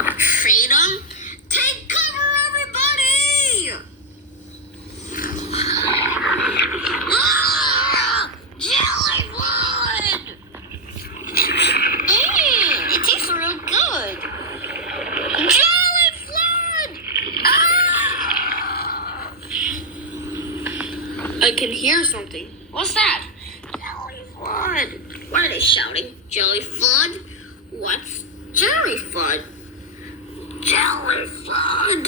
Freedom? Take cover, everybody! Ah! Jellywood! It tastes real good. Jellyflood! Ah! I can hear something. What's that? Jellyflood! What are they shouting? Jellyflood? What's Jellyflood? Jellyflood!